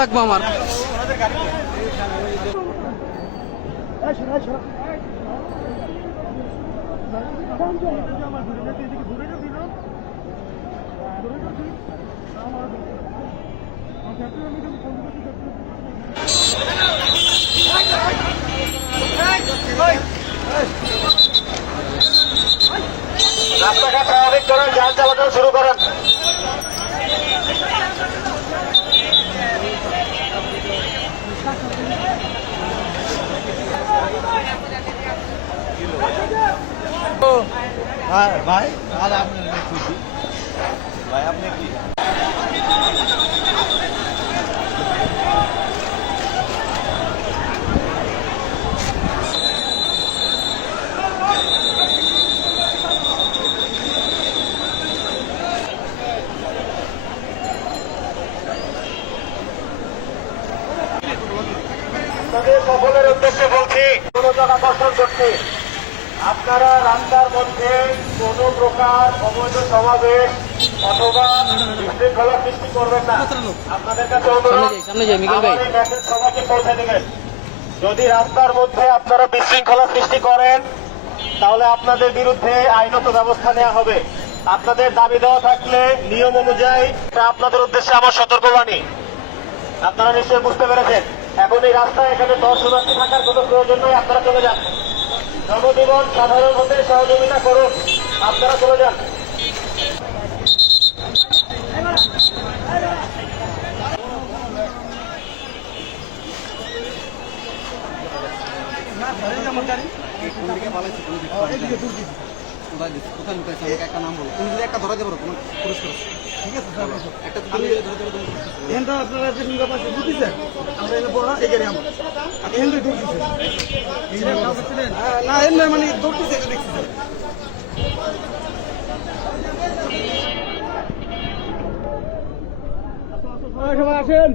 লাগবে আমার। রাস্তাঘাট স্বাভাবিক করেন, যান চলাচল শুরু করেন। ভাই আর আপনার খুশি ভাই, আপনি কি সকলের উদ্দেশ্যে বলছি, মনোযোগ আকর্ষণ করছি, আপনারা রাস্তার মধ্যে কোনো প্রকার অবৈধ সমাবেশ অথবা বিশৃঙ্খলা সৃষ্টি করবেন না। আপনাদের কাছে অনুরোধ, আমার এই মেসেজ সবাইকে পৌঁছে দেবেন। যদি রাস্তার মধ্যে আপনারা বিশৃঙ্খলা সৃষ্টি করেন তাহলে আপনাদের বিরুদ্ধে আইনত ব্যবস্থা নেওয়া হবে। আপনাদের দাবি দেওয়া থাকলে নিয়ম অনুযায়ী আপনাদের উদ্দেশ্যে আমার সতর্কবাণী। আপনারা নিশ্চয়ই বুঝতে পেরেছেন। এখন এই রাস্তায় এখানে দর্শনার্থী থাকার কোনো প্রয়োজন নেই, আপনারা চলে যান। জনজীবন সাধারণ হতে সহযোগিতা করুন, আপনারা চলে যান। একটা নাম বলো, তুমি যদি একটা ধরা যাবো তোমার পুরস্কার, ঠিক আছে? একটা তুমি এখানটা আপনারা যে নির্বাচন পাশে বুঝতেছেন, আমরা এখানে বড় এই গাড়ি আমার এখানে ঢুকতেছে না, এমনি মানে দৌড়তেছে, এটা দেখতেছে। সবাই আসেন।